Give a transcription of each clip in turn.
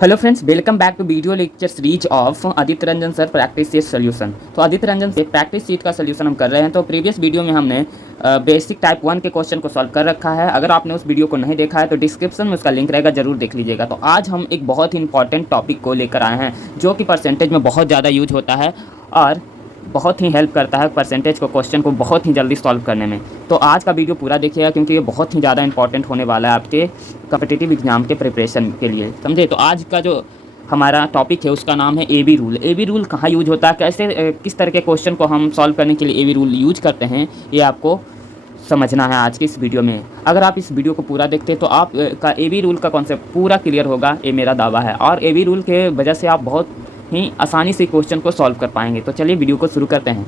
Hello friends, welcome back to video lecture series of Aditya Ranjan sir practice sheet solution. तो आदित्य रंजन से practice seat का solution हम कर रहे हैं। तो प्रीवियस वीडियो में हमने बेसिक टाइप 1 के क्वेश्चन को सॉल्व कर रखा है। अगर आपने उस वीडियो को नहीं देखा है तो डिस्क्रिप्शन में उसका लिंक रहेगा, जरूर देख लीजिएगा। तो आज हम एक बहुत ही इंपॉर्टेंट टॉपिक को लेकर आए हैं जो कि परसेंटेज में बहुत ज़्यादा यूज होता है और बहुत ही हेल्प करता है परसेंटेज को क्वेश्चन को बहुत ही जल्दी सॉल्व करने में। तो आज का वीडियो पूरा देखिएगा क्योंकि ये बहुत ही ज़्यादा इंपॉर्टेंट होने वाला है आपके कॉम्पिटिटिव एग्जाम के प्रिपरेशन के लिए, समझे। तो आज का जो हमारा टॉपिक है उसका नाम है A B rule. A B rule कहाँ यूज होता है, कैसे किस तरह के क्वेश्चन को हम सॉल्व करने के लिए ए बी रूल यूज करते हैं, ये आपको समझना है आज की इस वीडियो में। अगर आप इस वीडियो को पूरा देखते हैं तो आप का ए बी रूल का कॉन्सेप्ट पूरा क्लियर होगा, ये मेरा दावा है। और ए बी रूल के वजह से आप बहुत ही आसानी से क्वेश्चन को सॉल्व कर पाएंगे। तो चलिए वीडियो को शुरू करते हैं।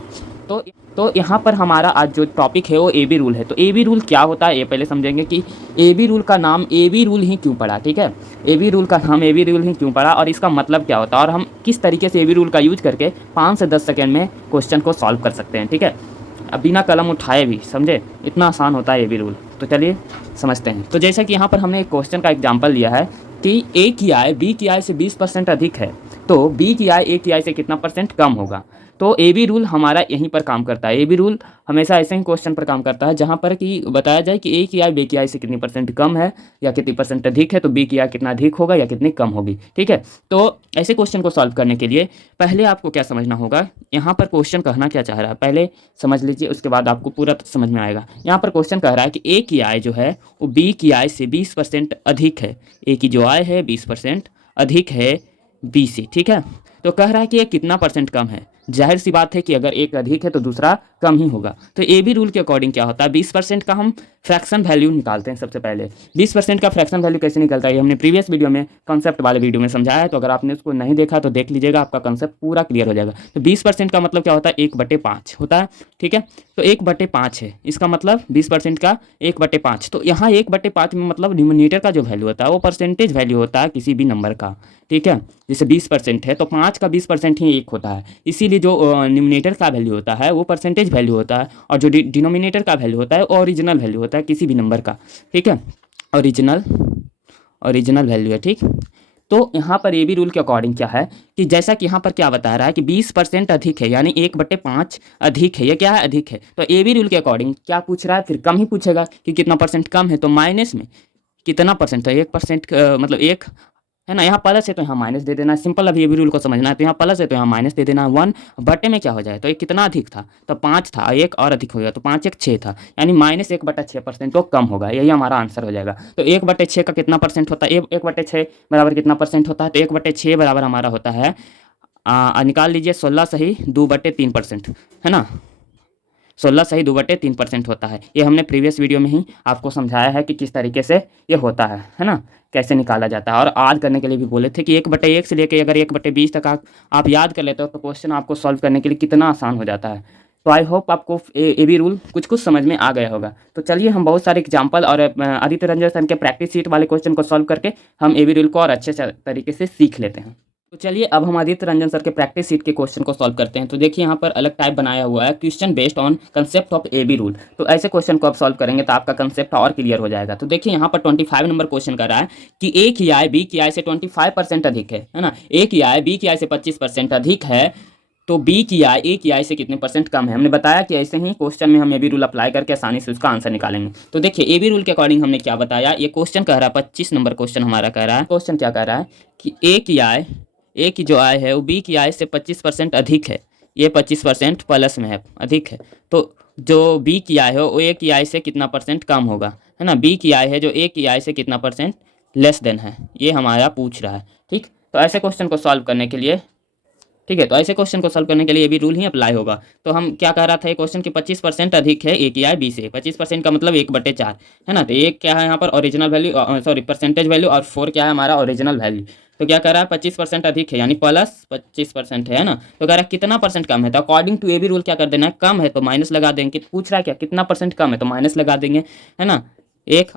तो यहाँ पर हमारा आज जो टॉपिक है वो ए बी रूल है। तो ए बी रूल क्या होता है ये पहले समझेंगे कि ए बी रूल का नाम ए बी रूल ही क्यों पड़ा, ठीक है। ए बी रूल का नाम ए बी रूल ही क्यों पड़ा और इसका मतलब क्या होता है और हम किस तरीके से ए बी रूल का यूज करके 5 से 10 सेकेंड में क्वेश्चन को सॉल्व कर सकते हैं, ठीक है। अब बिना कलम उठाए भी, समझे, इतना आसान होता है ए बी रूल। तो चलिए समझते हैं। तो जैसा कि यहाँ पर हमने एक क्वेश्चन का एग्जाम्पल लिया है कि ए की आय बी की आय से 20% अधिक है, तो बी की आय ए की आय से कितना परसेंट कम होगा। तो ए बी रूल हमारा यहीं पर काम करता है। ए बी रूल हमेशा ऐसे ही क्वेश्चन पर काम करता है जहाँ पर कि बताया जाए कि ए की आय बी की आय से कितनी परसेंट कम है या कितनी परसेंट अधिक है, तो बी की आय कितना अधिक होगा या कितनी कम होगी, ठीक है। तो ऐसे क्वेश्चन को सॉल्व करने के लिए पहले आपको क्या समझना होगा, यहाँ पर क्वेश्चन कहना क्या चाह रहा है पहले समझ लीजिए, उसके बाद आपको पूरा समझ में आएगा। यहाँ पर क्वेश्चन कह रहा है कि ए की आय जो है वो बी की आय से 20% अधिक है। ए की जो आय है 20% अधिक है बी से, ठीक है। तो कह रहा है कि ये कितना परसेंट कम है। जाहिर सी बात है कि अगर एक अधिक है तो दूसरा कम ही होगा। तो ए बी रूल के अकॉर्डिंग क्या होता है, 20% का हम फ्रैक्शन वैल्यू निकालते हैं। सबसे पहले 20% का फ्रैक्शन वैल्यू कैसे निकलता है ये हमने प्रीवियस वीडियो में, कॉन्सेप्ट वाले वीडियो में समझाया है। तो अगर आपने उसको नहीं देखा तो देख लीजिएगा, आपका कॉन्सेप्ट पूरा क्लियर हो जाएगा। तो 20% का मतलब क्या होता है, 1/5 होता है, ठीक है। तो 1/5 है, इसका मतलब 20% का 1/5। तो यहाँ 1/5 में मतलब डिनोमिनेटर का जो वैल्यू होता है वो परसेंटेज वैल्यू होता है किसी भी नंबर का, ठीक है। जैसे 20% है तो 5 का 20% ही 1 होता है, इसीलिए जो न्यूमिनेटर का वैल्यू होता है वो परसेंटेज वैल्यू होता है और जो डिनोमिनेटर का वैल्यू होता है वो ओरिजिनल वैल्यू होता है किसी भी नंबर का, ठीक है। ओरिजिनल वैल्यू है, ठीक। तो यहाँ पर ए बी रूल के अकॉर्डिंग क्या है कि जैसा कि यहाँ पर क्या बता रहा है कि 20% अधिक है, यानी 1/5 अधिक है। ये क्या है, अधिक है। तो ए बी रूल के अकॉर्डिंग क्या पूछ रहा है, फिर कम ही पूछेगा कि कितना परसेंट कम है। तो माइनस में कितना परसेंट, तो 1% मतलब 1 है ना। यहाँ प्लस है तो यहाँ माइनस दे देना, सिंपल। अभी ये भी रूल को समझना है। तो यहाँ प्लस है तो यहाँ माइनस दे देना। 1 बटे में क्या हो जाए, तो ये कितना अधिक था, तो 5 था, एक और अधिक हो गया तो 5 1 6 था, यानी -1/6% तो कम होगा। यही हमारा आंसर हो जाएगा। तो 1/6 का कितना परसेंट होता है, 1/6 बराबर कितना परसेंट होता है, तो 1/6 बराबर हमारा होता है निकाल लीजिए 16 सही 2/3%, है ना। 16 सही 2/3% होता है। ये हमने प्रीवियस वीडियो में ही आपको समझाया है कि किस तरीके से ये होता है ना, कैसे निकाला जाता है। और आज करने के लिए भी बोले थे कि 1/1 से लेकर अगर 1/20 तक आप याद कर लेते हो तो क्वेश्चन आपको सॉल्व करने के लिए कितना आसान हो जाता है। तो आई होप आपको ए बी रूल कुछ कुछ समझ में आ गया होगा। तो चलिए हम बहुत सारे एग्जाम्पल और आदित्य रंजन सर के प्रैक्टिस शीट वाले क्वेश्चन को सॉल्व करके हम ए बी रूल को और अच्छे तरीके से सीख लेते हैं। तो चलिए अब हम आदित्य रंजन सर के प्रैक्टिस सीट के क्वेश्चन को सॉल्व करते हैं। तो देखिए यहाँ पर अलग टाइप बनाया हुआ है, question based on concept of A B rule. तो ऐसे क्वेश्चन को आप सॉल्व करेंगे तो आपका कंसेप्ट और क्लियर हो जाएगा। तो देखिए यहाँ पर 25 नंबर क्वेश्चन कर रहा है कि ए की आय बी की आय से 25% अधिक है ना। ए की आय बी की आय से 25% अधिक है, तो बी की आय ए की आय से कितने परसेंट कम है। हमने बताया कि ऐसे ही क्वेश्चन में हम ए बी रूल अप्लाई करके आसानी से उसका आंसर निकालेंगे। तो देखिए ए बी रूल के अकॉर्डिंग हमने क्या बताया, ये क्वेश्चन कह रहा है 25 नंबर क्वेश्चन हमारा कह रहा है। क्वेश्चन क्या कह रहा है कि ए की जो आय है वो बी की आय से 25% अधिक है। ये 25% प्लस में है, अधिक है। तो जो बी की आय है वो ए की आय से कितना परसेंट कम होगा, है ना। बी की आय है जो ए की आय से कितना परसेंट लेस देन है, ये हमारा पूछ रहा है, ठीक। तो ऐसे क्वेश्चन को सॉल्व करने के लिए, ठीक है, तो ऐसे क्वेश्चन को सॉल्व करने के लिए ये भी रूल ही अप्लाई होगा। तो हम क्या कह रहा था, ये क्वेश्चन की 25% अधिक है ए की आय बी से। 25% का मतलब 1/4, है ना। तो एक क्या है यहाँ पर original value, sorry percentage value, और 4 क्या है हमारा ओरिजिनल वैल्यू। तो क्या कह रहा है, 25% अधिक है यानी प्लस 25% है ना। तो कह रहा है कितना परसेंट कम है, तो according to A B rule क्या कर देना है, कम है तो माइनस लगा देंगे। पूछ रहा है क्या, कितना परसेंट कम है, तो माइनस लगा देंगे, है ना। एक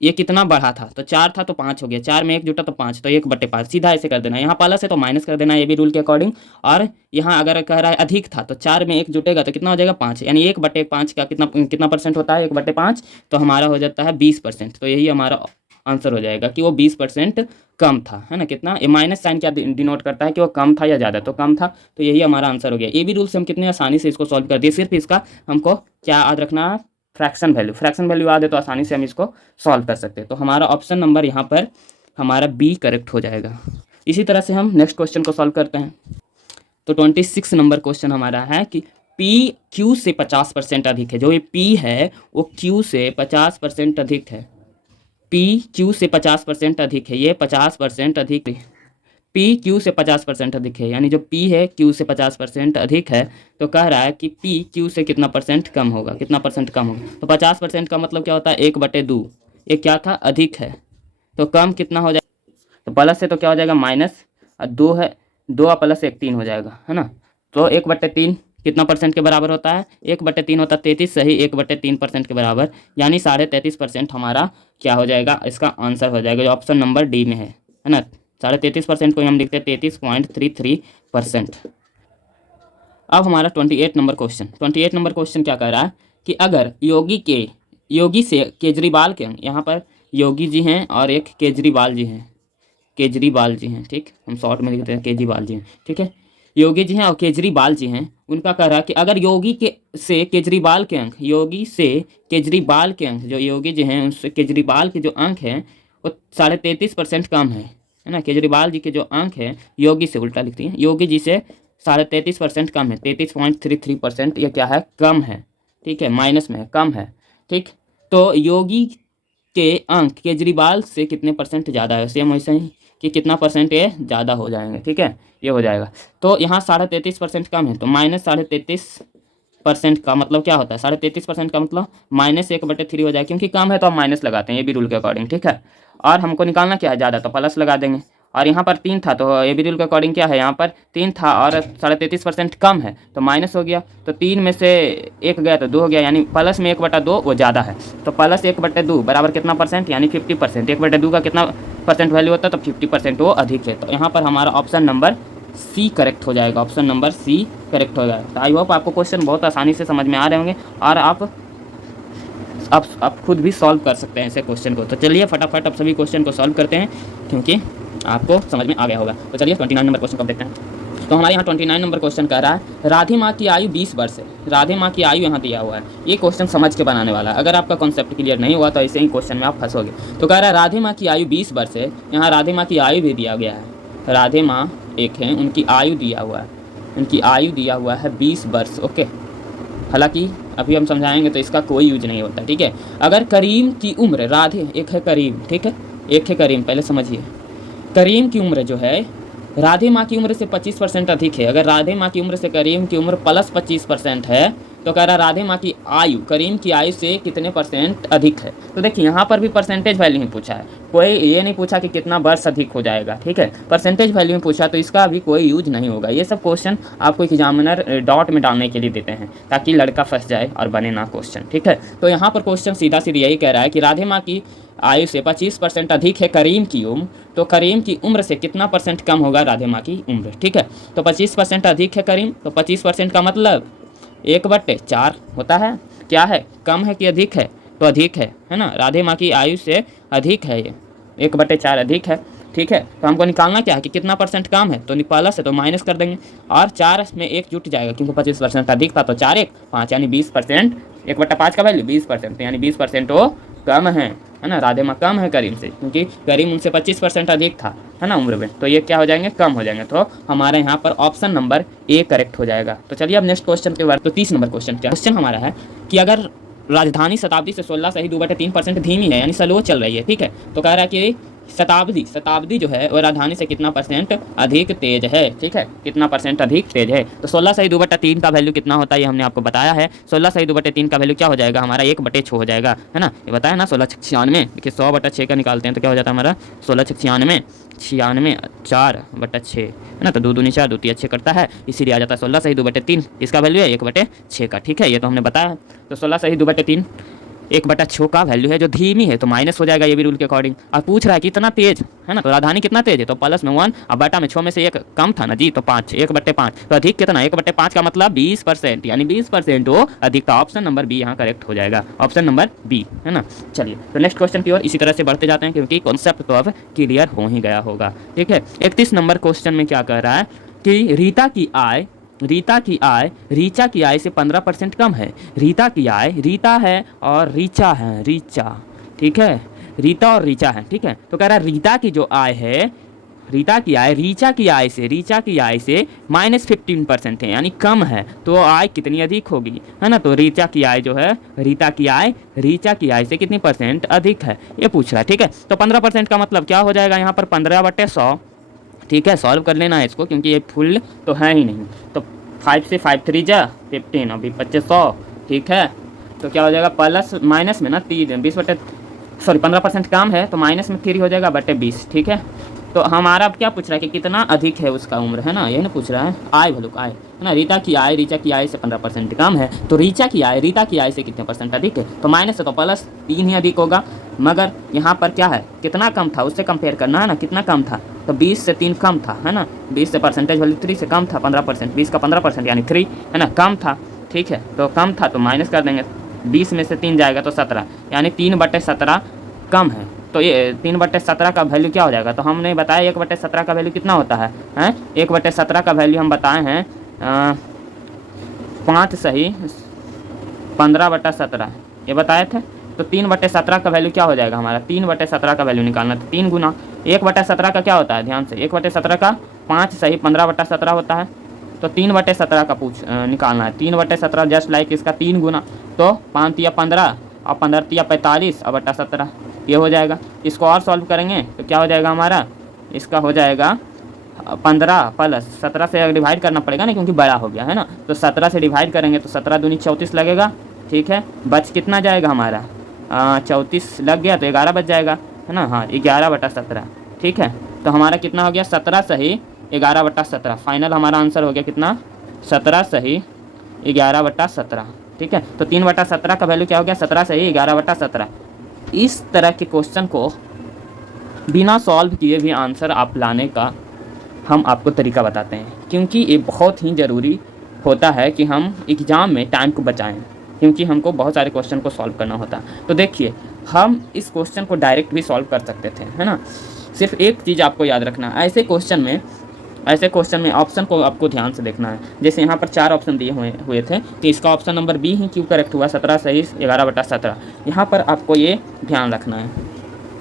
ये कितना बढ़ा था, तो 4 था तो 5 हो गया, 4 में 1 जुटा तो 5, तो 1/5 सीधा ऐसे कर देना। यहाँ प्लस है तो माइनस कर देना, ये भी रूल के अकॉर्डिंग। और यहाँ अगर कह रहा है अधिक था तो 4 में 1 जुटेगा तो कितना हो जाएगा, 5, यानी 1/5 का कितना कितना परसेंट होता है, 1/5, तो हमारा हो जाता है 20%। तो यही हमारा आंसर हो जाएगा कि वो 20% कम था, है ना। कितना, ये माइनस साइन क्या डिनोट करता है कि वो कम था या ज़्यादा, तो कम था, तो यही हमारा आंसर हो गया। ए बी रूल से हम कितने आसानी से इसको सॉल्व कर दिए। सिर्फ इसका हमको क्या याद रखना है, फ्रैक्शन वैल्यू याद है तो आसानी से हम इसको सॉल्व कर सकते हैं। तो हमारा ऑप्शन नंबर यहाँ पर हमारा बी करेक्ट हो जाएगा। इसी तरह से हम नेक्स्ट क्वेश्चन को सॉल्व करते हैं। तो 26 नंबर क्वेश्चन हमारा है कि P Q से 50% अधिक है। जो ये P है वो Q से 50% अधिक है। P Q से 50% अधिक है, ये 50% अधिक है। P Q से 50% अधिक है, यानी जो P है Q से 50% अधिक है, तो कह रहा है कि P Q से कितना परसेंट कम होगा, कितना परसेंट कम होगा। तो 50% का मतलब क्या होता है, 1/2। ये क्या था, अधिक है, तो कम कितना हो जाएगा, तो प्लस से तो क्या हो जाएगा माइनस, और 2 है, 2 और प्लस 1 3 हो जाएगा, है ना। तो 1/3 कितना परसेंट के बराबर होता है, 1/3 होता है 33, सही 1/3% के बराबर, यानी 33.5% हमारा क्या हो जाएगा, इसका आंसर हो जाएगा, जो ऑप्शन नंबर डी में है ना। 33.5% को हम लिखते हैं 33.33%। अब हमारा 28 नंबर क्वेश्चन क्या कह रहा है कि अगर योगी से केजरीवाल के, यहाँ पर योगी जी हैं और एक केजरीवाल जी हैं, ठीक, हम शॉर्ट में लिखते हैं केजरीवाल जी हैं, ठीक है। योगी जी हैं और केजरीवाल जी हैं, उनका कह रहा है कि अगर से केजरीवाल के अंक, जो योगी जी हैं उनसे केजरीवाल के जो अंक हैं वो 33.5% कम है ना। केजरीवाल जी के जो अंक हैं योगी से, उल्टा लिखती हैं, योगी जी से 33.5% कम है, 33.33%, ये क्या है, कम है, ठीक है, माइनस में है, कम है, ठीक। तो योगी के अंक केजरीवाल से कितने परसेंट ज़्यादा है, सेम वैसे ही कि कितना परसेंट ये ज़्यादा हो जाएंगे, ठीक है, ये हो जाएगा। तो यहाँ 33.5% कम है, तो -33% का मतलब क्या होता है, 33.5% का मतलब -1/3 हो जाएगा, क्योंकि कम है तो हम माइनस लगाते हैं, ये भी रूल के अकॉर्डिंग, ठीक है। और हमको निकालना क्या है, ज़्यादा, तो प्लस लगा देंगे। और यहाँ पर 3 था, तो ये भी रूल के अकॉर्डिंग क्या है, यहाँ पर 3 था और 33.5% कम है, तो माइनस हो गया, तो 3 में से 1 गया तो 2 हो गया, यानी प्लस में 1/2 वो ज़्यादा है, तो प्लस 1/2 बराबर कितना परसेंट, यानी 50%। 1/2 का कितना परसेंट वैल्यू होता है, तो 50% वो अधिक है। तो यहाँ पर हमारा ऑप्शन नंबर सी करेक्ट हो जाएगा, ऑप्शन नंबर सी करेक्ट हो जाएगा। तो आई होप आपको क्वेश्चन बहुत आसानी से समझ में आ रहे होंगे और आप खुद भी सॉल्व कर सकते हैं ऐसे क्वेश्चन को। तो चलिए फटाफट अब सभी क्वेश्चन को सॉल्व करते हैं, क्योंकि आपको समझ में आ गया होगा। तो चलिए 29 नंबर क्वेश्चन को देखते हैं। तो हमारे यहाँ 29 नंबर क्वेश्चन कह रहा है राधे माँ की आयु 20 वर्ष है। राधे माँ की आयु यहाँ दिया हुआ है, ये क्वेश्चन समझ के बनाने वाला है। अगर आपका कॉन्सेप्ट क्लियर नहीं हुआ तो ऐसे ही क्वेश्चन में आप फंसोगे। तो कह रहा है राधे माँ की आयु 20 वर्ष है, यहाँ राधे माँ की आयु भी दिया गया है। राधे माँ एक हैं, उनकी आयु दिया हुआ है, उनकी आयु दिया हुआ है 20 वर्ष, ओके। हालांकि अभी हम समझाएंगे तो इसका कोई यूज नहीं होता, ठीक है। अगर करीम की उम्र, राधे एक है करीम, ठीक है, एक है करीम, पहले समझिए। करीम की उम्र जो है राधे माँ की उम्र से 25% अधिक है। अगर राधे माँ की उम्र से करीम की उम्र प्लस 25% है, तो कह रहा राधे माँ की आयु करीम की आयु से कितने परसेंट अधिक है। तो देखिए यहाँ पर भी परसेंटेज वैल्यू ही पूछा है, कोई ये नहीं पूछा कि कितना वर्ष अधिक हो जाएगा, ठीक है। परसेंटेज वैल्यू में पूछा, तो इसका भी कोई यूज नहीं होगा। ये सब क्वेश्चन आपको एग्जामिनर डॉट में डालने के लिए देते हैं, ताकि लड़का फंस जाए और बने ना क्वेश्चन, ठीक है। तो यहाँ पर क्वेश्चन सीधा सीधा यही कह रहा है कि राधे माँ की आयु से 25% अधिक है करीम की उम्र, तो करीम की उम्र से कितना परसेंट कम होगा राधे माँ की उम्र, ठीक है। तो 25% अधिक है करीम, तो 25% का मतलब 1/4 होता है। क्या है, कम है कि अधिक है, तो अधिक है ना। राधे माँ की आयु से अधिक है, ये 1/4 अधिक है, ठीक है। तो हमको निकालना क्या है कि कितना परसेंट कम है, तो प्लस है तो माइनस कर देंगे, और 4 में 1 जुट जाएगा, क्योंकि 25% अधिक था, तो 4 1 5, यानी 20%। 1/5 का वैल्यू 20%, यानी 20% वो कम है ना। राधे माँ कम है करीम से, क्योंकि करीम उनसे 25% अधिक था, है ना, उम्र में, तो ये क्या हो जाएंगे, कम हो जाएंगे। तो हमारे यहाँ पर ऑप्शन नंबर ए करेक्ट हो जाएगा। तो चलिए अब नेक्स्ट क्वेश्चन के बाद, तो 30 नंबर क्वेश्चन हमारा है कि अगर राजधानी शताब्दी से 16 सही 2/3% धीमी है, यानी स्लो चल रही है, ठीक है। तो कह रहा है कि शताब्दी जो है वो राजधानी से कितना परसेंट अधिक तेज है, ठीक है, कितना परसेंट अधिक तेज है। तो 16 सही 2/3 का वैल्यू कितना होता है, ये हमने आपको बताया है। 16 सही 2/3 का वैल्यू क्या हो जाएगा हमारा, 1/6 हो जाएगा, है ना। ये बताया ना, 16 6 96, देखिए 100/6 का निकालते हैं तो क्या हो जाता है हमारा 16 6 96, 4/6, है ना। तो 2 दूनी 4, 2 3 6 करता है, इसीलिए आ जाता है 16 सही 2/3, इसका वैल्यू है 1/6 का, ठीक है, ये तो हमने बताया। तो 16 सही 2/3 1/6 का वैल्यू है जो धीमी है तो माइनस हो जाएगा, ये भी रूल के अकॉर्डिंग। और पूछ रहा है कितना तेज है ना, तो राजधानी कितना तेज है, तो प्लस में 1, अब बटा में 6 में से 1 कम था ना जी, तो 5, 1/5। तो अधिक कितना, 1/5 का मतलब 20%, यानी 20% वो अधिक था। ऑप्शन नंबर बी यहाँ करेक्ट हो जाएगा, ऑप्शन नंबर बी, है ना। चलिए तो नेक्स्ट क्वेश्चन की ओर इसी तरह से बढ़ते जाते हैं, क्योंकि कॉन्सेप्ट तो अब क्लियर हो ही गया होगा। ठीक है, 31 नंबर क्वेश्चन में क्या कह रहा है कि रीता की आय रीचा की आय से 15% कम है। रीता की आय, रीता है और रीचा है, रीचा, ठीक है, रीता और रीचा है, ठीक है। तो कह रहा है रीता की जो आय है, रीता की आय रीचा की आय से -15% है, यानी कम है, तो आय कितनी अधिक होगी, है ना। तो रीचा की आय जो है, रीता की आय रीचा की आय से कितनी % अधिक है, ये पूछ रहा है। ठीक है, तो 15% का मतलब क्या हो जाएगा यहाँ पर, 15/100। ठीक है, सॉल्व कर लेना है इसको, क्योंकि ये फुल तो है ही नहीं। तो 5 से 5 3 जा 15, अभी 2500। ठीक है, तो क्या हो जाएगा, प्लस माइनस में ना 15% कम है तो माइनस में 3 हो जाएगा बटे 20। ठीक है, तो हमारा अब क्या पूछ रहा है कि कितना अधिक है उसका उम्र, है ना, यही ना पूछ रहा है, आय भलुक आय, है ना। रीता की आय रीचा की आय से 15% कम है, तो रीचा की आय रीता की आय से कितने % अधिक है, तो माइनस है तो प्लस 3 ही अधिक होगा। मगर यहाँ पर क्या है, कितना कम था उससे कंपेयर करना है ना, कितना कम था, तो 20 से 3 कम था, है ना। 20 से परसेंटेज वैल्यू 3 से कम था, 15%, 20 का 15% यानी 3, है ना, कम था। ठीक है, तो कम था तो माइनस कर देंगे, 20 में से 3 जाएगा तो 17, यानी 3/17 कम है। तो ये 3/17 का वैल्यू क्या हो जाएगा, तो हमने बताया 1/17 का वैल्यू कितना होता है, 1/17 का वैल्यू हम बताए हैं 5 सही 15/17 ये बताए थे। तो 3/17 का वैल्यू क्या हो जाएगा हमारा, 3/17 का वैल्यू निकालना, तो 3 गुना 1/17 का क्या होता है, ध्यान से, 1/17 का 5 सही 15/17 होता है। तो 3/17 का निकालना है, 3/17 जस्ट लाइक इसका 3 गुना, तो 5 या 15 और 15 या 45 और बटा 17 ये हो जाएगा। इसको और सॉल्व करेंगे तो क्या हो जाएगा हमारा, इसका हो जाएगा 15 प्लस 17 से डिवाइड करना पड़ेगा ना, क्योंकि बड़ा हो गया है ना, तो 17 से डिवाइड करेंगे तो 17 दूनी 34 लगेगा। ठीक है, बच कितना जाएगा हमारा, 34 लग गया तो 11 बच जाएगा, है ना, हाँ 11/17। ठीक है, तो हमारा कितना हो गया, 17 सही 11/17, फाइनल हमारा आंसर हो गया कितना, 17 सही 11/17। ठीक है, तो 3/17 का वैल्यू क्या हो गया, 17 सही 11/17। इस तरह के क्वेश्चन को बिना सॉल्व किए भी आंसर आप लाने का हम आपको तरीका बताते हैं, क्योंकि ये बहुत ही ज़रूरी होता है कि हम एग्ज़ाम में टाइम को बचाएं, क्योंकि हमको बहुत सारे क्वेश्चन को सॉल्व करना होता है। तो देखिए, हम इस क्वेश्चन को डायरेक्ट भी सॉल्व कर सकते थे, है ना। सिर्फ एक चीज़ आपको याद रखना, ऐसे क्वेश्चन में ऑप्शन को आपको ध्यान से देखना है। जैसे यहाँ पर 4 ऑप्शन दिए हुए थे, तो इसका ऑप्शन नंबर बी ही क्यों करेक्ट हुआ, 17 सही 11/17। यहाँ पर आपको ये ध्यान रखना है।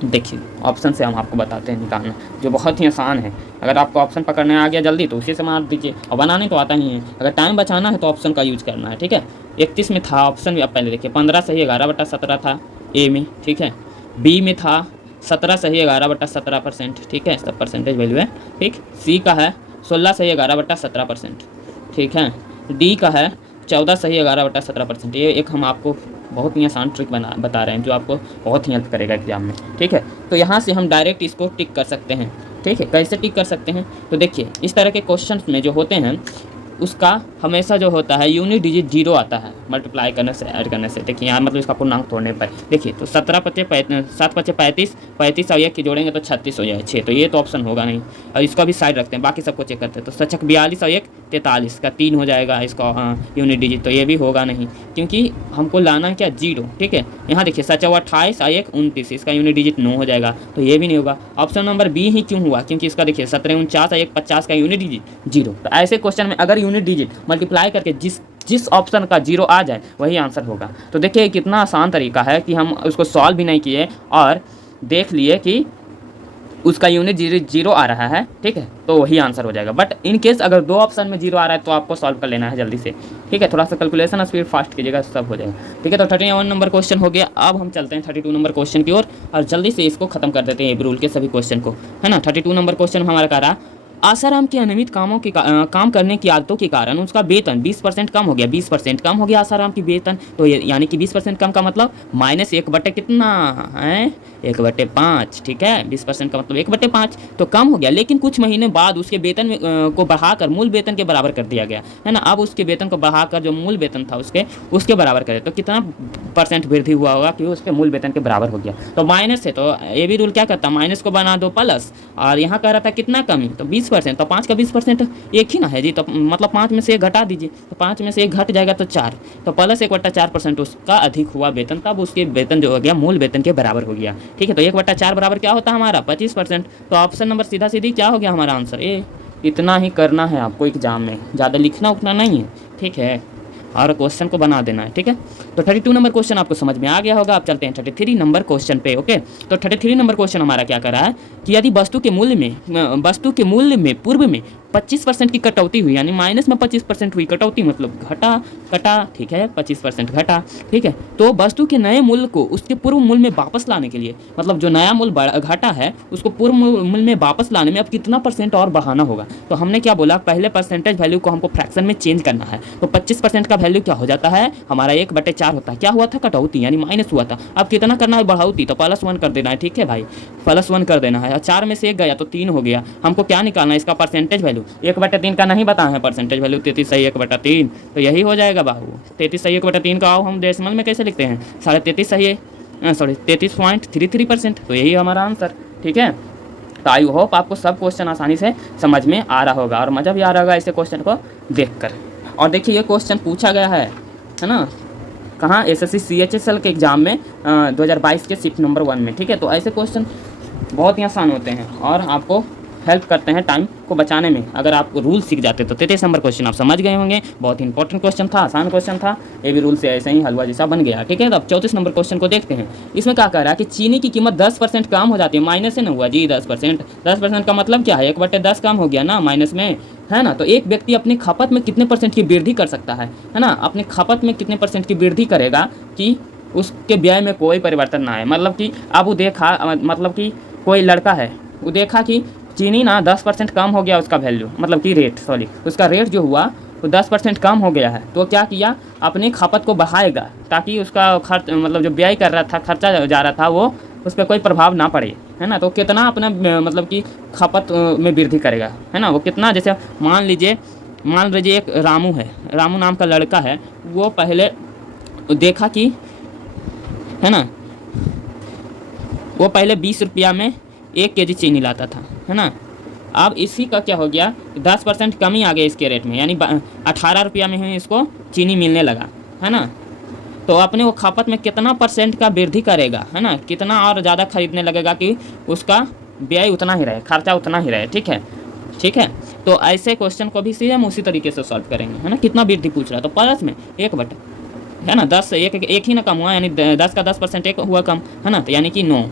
देखिए, ऑप्शन से हम आपको बताते हैं निकालना, जो बहुत ही आसान है। अगर आपको ऑप्शन पकड़ने आ गया जल्दी तो उसी से मार दीजिए, और बनाने तो आता ही है। अगर टाइम बचाना है तो ऑप्शन का यूज करना है। ठीक है, 31 में था ऑप्शन भी, अब पहले देखिए 15 सही 11/17 था ए में। ठीक है, बी में था 17 सही 11/17%। ठीक है, सब परसेंटेज वैल्यू है। ठीक, सी का है 16 सही 11/17%। ठीक है, डी का है 14 सही 11/17%। ये एक हम आपको बहुत ही आसान ट्रिक बता रहे हैं, जो आपको बहुत ही हेल्प करेगा एग्जाम में। ठीक है, तो यहाँ से हम डायरेक्ट इसको टिक कर सकते हैं। ठीक है, कैसे टिक कर सकते हैं, तो देखिए इस तरह के क्वेश्चन में जो होते हैं उसका हमेशा जो होता है यूनिट डिजिट 0 आता है, मल्टीप्लाई करने से, ऐड करने से। देखिए यहाँ मतलब इसका पूर्णांक तोड़ने पर देखिए, तो 17 × 5 7 × 35, 35 और 1 की जोड़ेंगे तो 36 हो जाएगा 6, तो ये तो ऑप्शन होगा नहीं। और इसको भी साइड रखते हैं, बाकी सबको चेक करते हैं। तो 7 × 42 और 1 43 का 3 हो जाएगा इसका यूनिट डिजिट, तो ये भी होगा नहीं, क्योंकि हमको लाना क्या 0। ठीक है, यहाँ देखिए 7 × 28 और 1 29, इसका यूनिट डिजिट 9 हो जाएगा, तो ये भी नहीं होगा। ऑप्शन नंबर बी ही क्यों हुआ, क्योंकि इसका देखिए 17 × 49 और 1 50 का यूनिट डिजिट 0। तो ऐसे क्वेश्चन में अगर यूनिट डिजिट मल्टीप्लाई करके जिस ऑप्शन का 0 आ जाए वही आंसर होगा। तो देखिए कितना आसान तरीका है कि हम उसको सॉल्व भी नहीं किए और देख लिए कि उसका यूनिट 0 आ रहा है। ठीक है, तो वही आंसर हो जाएगा। बट इन केस अगर 2 ऑप्शन में 0 आ रहा है तो आपको सॉल्व कर लेना है जल्दी से। ठीक है, थोड़ा सा कैलकुलेशन और स्पीड फास्ट कीजिएगा, सब हो जाएगा। ठीक है, तो 31 नंबर क्वेश्चन हो गया। अब हम चलते हैं 32 नंबर क्वेश्चन की ओर और जल्दी से इसको खत्म कर देते हैं रूल के सभी क्वेश्चन को, है ना। 32 नंबर क्वेश्चन हमारा कह रहा आसाराम के अनियमित काम करने की आदतों के कारण उसका वेतन 20% कम हो गया। 20% कम हो गया आसाराम की वेतन, तो यानी कि 20% कम का मतलब माइनस 1/, कितना है 1/5, ठीक है। 20% का मतलब 1/5 तो कम हो गया, लेकिन कुछ महीने बाद उसके वेतन को बढ़ाकर मूल वेतन के बराबर कर दिया गया, है ना। अब उसके वेतन को बढ़ाकर जो मूल वेतन था उसके बराबर करे तो कितना % वृद्धि हुआ होगा कि उसके मूल वेतन के बराबर हो गया। तो माइनस है तो ये भी रूल क्या करता है, माइनस को बना दो प्लस, और यहाँ कह रहा था कितना कमी, तो 20%, तो 5 का 20% एक ही ना है जी, तो मतलब 5 में से 1 घटा दीजिए, तो 5 में से 1 घट जाएगा तो 4, तो प्लस 1/4% उसका अधिक हुआ वेतन, तब उसके वेतन जो हो गया मूल वेतन के बराबर हो गया, ठीक है। तो 1/4 बराबर क्या होता है हमारा 25%। तो ऑप्शन नंबर सीधा सीधी क्या हो गया हमारा आंसर ए। इतना ही करना है आपको एग्जाम में, ज़्यादा लिखना उठना नहीं है, ठीक है, और क्वेश्चन को बना देना है, ठीक है। तो 32 नंबर क्वेश्चन आपको समझ में आ गया होगा। अब चलते हैं 33 नंबर क्वेश्चन पे, ओके। तो 33 नंबर क्वेश्चन हमारा क्या कर रहा है कि यदि वस्तु के मूल्य में पूर्व में 25% की कटौती हुई, यानी माइनस में 25% हुई कटौती, मतलब कटा, ठीक है, 25% घटा, ठीक है। तो वस्तु के नए मूल्य को उसके पूर्व मूल्य में वापस लाने के लिए, मतलब जो नया मूल्य घटा है उसको पूर्व मूल्य में वापस लाने में अब कितना % और बढ़ाना होगा। तो हमने क्या बोला, पहले परसेंटेज वैल्यू को हमको फ्रैक्शन में चेंज करना है। तो 25% का वैल्यू क्या हो जाता है हमारा 1/4 होता है। क्या हुआ था, कटौती, यानी माइनस हुआ था। अब कितना करना है, बढ़ाऊती, तो +1 कर देना है, ठीक है भाई, +1 कर देना है। और 4 में से 1 गया तो 3 हो गया। हमको क्या निकालना है, इसका परसेंटेज वैल्यू। 1/3 का नहीं बताया है परसेंटेज वैल्यू, 33 सही 1/3, तो यही हो जाएगा बाबू। 33 सही 1/3 का आओ हम डेसिमल में कैसे लिखते हैं, 33.5 सही है, सॉरी 33.33%, तो यही हमारा आंसर, ठीक है। तो आई होप आपको सब क्वेश्चन आसानी से समझ में आ रहा होगा और मज़ा भी आ रहा होगा ऐसे क्वेश्चन को देखकर। और देखिए ये क्वेश्चन पूछा गया है ना, कहाँ, SSC CHSL के एग्ज़ाम में 2022 के शिफ्ट नंबर 1 में, ठीक है। तो ऐसे क्वेश्चन बहुत ही आसान होते हैं और आपको हेल्प करते हैं टाइम को बचाने में, अगर आप रूल सीख जाते। तो 33 नंबर क्वेश्चन आप समझ गए होंगे, बहुत ही इंपॉर्टेंट क्वेश्चन था, आसान क्वेश्चन था, ये भी रूल से ऐसे ही हलवा जैसा बन गया, ठीक है। तो अब 34 नंबर क्वेश्चन को देखते हैं। इसमें क्या कह रहा है कि चीनी की कीमत 10% कम हो जाती है, माइनस से ना हुआ जी 10% का मतलब क्या है, 1/10 कम हो गया ना माइनस में, है ना। तो एक व्यक्ति अपनी खपत में कितने % की वृद्धि कर सकता है ना, अपनी खपत में कितने % की वृद्धि करेगा कि उसके व्यय में कोई परिवर्तन ना आए। मतलब कि अब वो देखा, मतलब कि कोई लड़का है, वो देखा कि चीनी ना 10% कम हो गया उसका वैल्यू, मतलब कि रेट, सॉरी उसका रेट जो हुआ वो 10% कम हो गया है, तो क्या किया, अपनी खपत को बढ़ाएगा ताकि उसका खर्च, मतलब जो व्यय कर रहा था, खर्चा जा रहा था, वो उस पर कोई प्रभाव ना पड़े, है ना। तो कितना अपना मतलब कि खपत में वृद्धि करेगा, है ना। वो कितना, जैसे मान लीजिए एक रामू है, रामू नाम का लड़का है, वो पहले देखा कि, है ना, वो पहले 20 रुपया में 1 kg चीनी लाता था, है ना। अब इसी का क्या हो गया, 10% कमी आ गई इसके रेट में, यानी 18 रुपया में ही इसको चीनी मिलने लगा, है ना। तो अपने वो खपत में कितना % का वृद्धि करेगा, है ना, कितना और ज़्यादा खरीदने लगेगा कि उसका व्यय उतना ही रहे, खर्चा उतना ही रहे, ठीक है, ठीक है। तो ऐसे क्वेश्चन को भी हम उसी तरीके से सॉल्व करेंगे, है ना। कितना वृद्धि पूछ रहा है, तो प्लस में 1/, है ना, 10 एक ही ना कम हुआ, यानी 10 का 10% एक हुआ कम, है ना, तो यानी कि 9,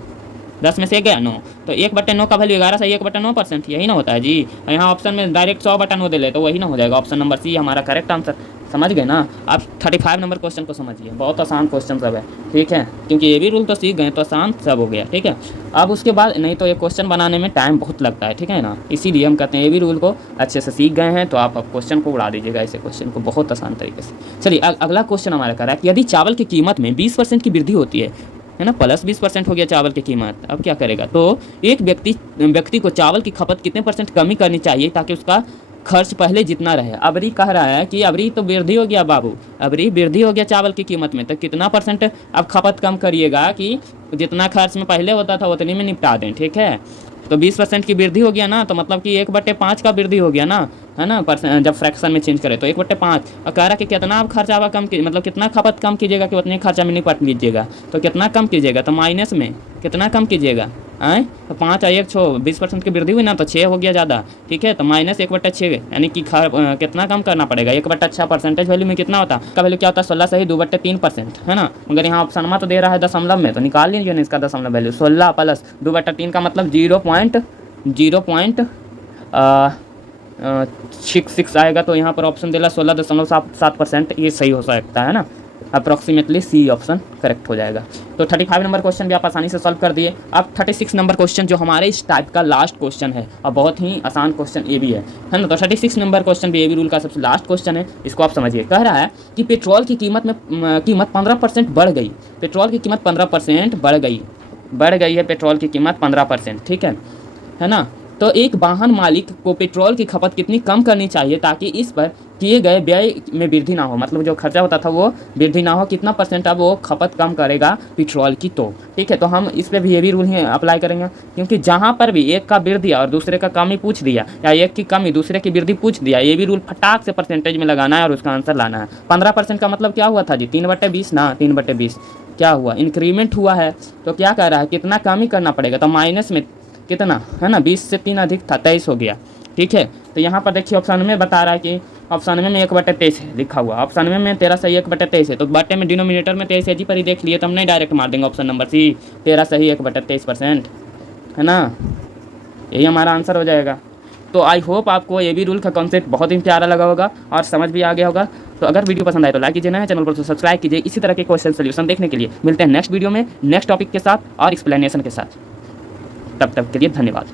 10 में से 1 गया 9, तो 1/9 का वैल्यू 11 सही 1/9%, यही ना होता है जी। यहाँ ऑप्शन में डायरेक्ट 100/9 दे ले तो वही ना हो जाएगा, ऑप्शन नंबर सी हमारा करेक्ट आंसर। समझ गए ना। अब 35 नंबर क्वेश्चन को समझिए, बहुत आसान क्वेश्चन सब है, ठीक है, क्योंकि ये भी रूल तो सीख गए तो आसान सब हो गया, ठीक है। अब उसके बाद नहीं तो ये क्वेश्चन बनाने में टाइम बहुत लगता है, ठीक है ना, इसीलिए हम कहते हैं ये भी रूल को अच्छे से सीख गए हैं तो आप क्वेश्चन को उड़ा दीजिएगा, ऐसे क्वेश्चन को बहुत आसान तरीके से। चलिए अगला क्वेश्चन हमारा कह रहा है कि यदि चावल की कीमत में 20% की वृद्धि होती है ना, प्लस 20% हो गया चावल की कीमत, अब क्या करेगा, तो एक व्यक्ति को चावल की खपत कितने % कमी करनी चाहिए ताकि उसका खर्च पहले जितना रहे। अबरी कह रहा है कि अबरी तो वृद्धि हो गया बाबू, अबरी वृद्धि हो गया चावल की कीमत में, तो कितना % अब खपत कम करिएगा कि जितना खर्च में पहले होता था उतनी में निपटा दें, ठीक है। तो 20% की वृद्धि हो गया ना, तो मतलब कि 1/5 का वृद्धि हो गया ना, है ना, जब फ्रैक्शन में चेंज करें तो 1/5। और कह रहा कि कितना आप खर्चा कम मतलब कितना खपत कम कीजिएगा कि उतने खर्चा में निपट लीजिएगा, तो कितना कम कीजिएगा, तो माइनस में कितना कम कीजिएगा, आए तो 5 और 1 6, 20% की वृद्धि हुई ना, तो 6 हो गया ज़्यादा, ठीक है। तो माइनस 1/6, यानी कि कितना कम करना पड़ेगा, 1/6 परसेंटेज वैल्यू में कितना होता है, का वैल्यू क्या होता है 16 सही 2/3%, है ना। मगर यहाँ ऑप्शन में तो दे रहा है दशमलव में, तो निकाल लीजिए ना इसका दशमलव वैल्यू, 16 प्लस 2/3 का मतलब 0.66 आएगा, तो यहाँ पर ऑप्शन दे रहा 16.7%, ये सही हो सकता है ना, अप्रॉक्सीमेटली सी ऑप्शन करेक्ट हो जाएगा। तो 35 नंबर क्वेश्चन भी आप आसानी से सॉल्व कर दिए। अब 36 नंबर क्वेश्चन जो हमारे इस टाइप का लास्ट क्वेश्चन है और बहुत ही आसान क्वेश्चन ये भी है ना। तो 36 नंबर क्वेश्चन भी ए बी रूल का सबसे लास्ट क्वेश्चन है, इसको आप समझिए। कह रहा है कि पेट्रोल की कीमत 15% बढ़ गई। पेट्रोल की कीमत 15% बढ़ गई है पेट्रोल की कीमत 15%, ठीक है ना। तो एक वाहन मालिक को पेट्रोल की खपत कितनी कम करनी चाहिए ताकि इस पर किए गए व्यय में वृद्धि ना हो, मतलब जो खर्चा होता था वो वृद्धि ना हो, कितना परसेंट अब वो खपत कम करेगा पेट्रोल की। तो ठीक है, तो हम इस पर भी ये भी रूल ही अप्लाई करेंगे, क्योंकि जहाँ पर भी एक का वृद्धि और दूसरे का कमी पूछ दिया या एक की कमी दूसरे की वृद्धि पूछ दिया, ये भी रूल फटाक से परसेंटेज में लगाना है और उसका आंसर लाना है। 15% का मतलब क्या हुआ था जी, 3/20 ना, 3/20 क्या हुआ, इंक्रीमेंट हुआ है। तो क्या कह रहा है, कितना कमी करना पड़ेगा, तो माइनस में कितना है ना, 20 से 3 अधिक था, 23 हो गया। ठीक है, तो यहाँ पर देखिए ऑप्शन में बता रहा है कि ऑप्शन में 1/23 है लिखा हुआ, ऑप्शन में 13 सही 1/23 है, तो बटे में डिनोमिनेटर में 23 है जी, पर ही देख लिए तो हम नहीं डायरेक्ट मार देंगे ऑप्शन नंबर सी, 13 सही 1/23%, है ना, यही हमारा आंसर हो जाएगा। तो आई होप आपको ये भी रूल का कॉन्सेप्ट बहुत ही प्यारा लगा होगा और समझ भी आ गया होगा। तो अगर वीडियो पसंद आए तो लाइक कीजिए, नए चैनल पर तो सब्सक्राइब कीजिए। इसी तरह के क्वेश्चन सोल्यूशन देखने के लिए मिलते हैं नेक्स्ट वीडियो में नेक्स्ट टॉपिक के साथ और एक्सप्लेनेशन के साथ। तब तक के लिए धन्यवाद।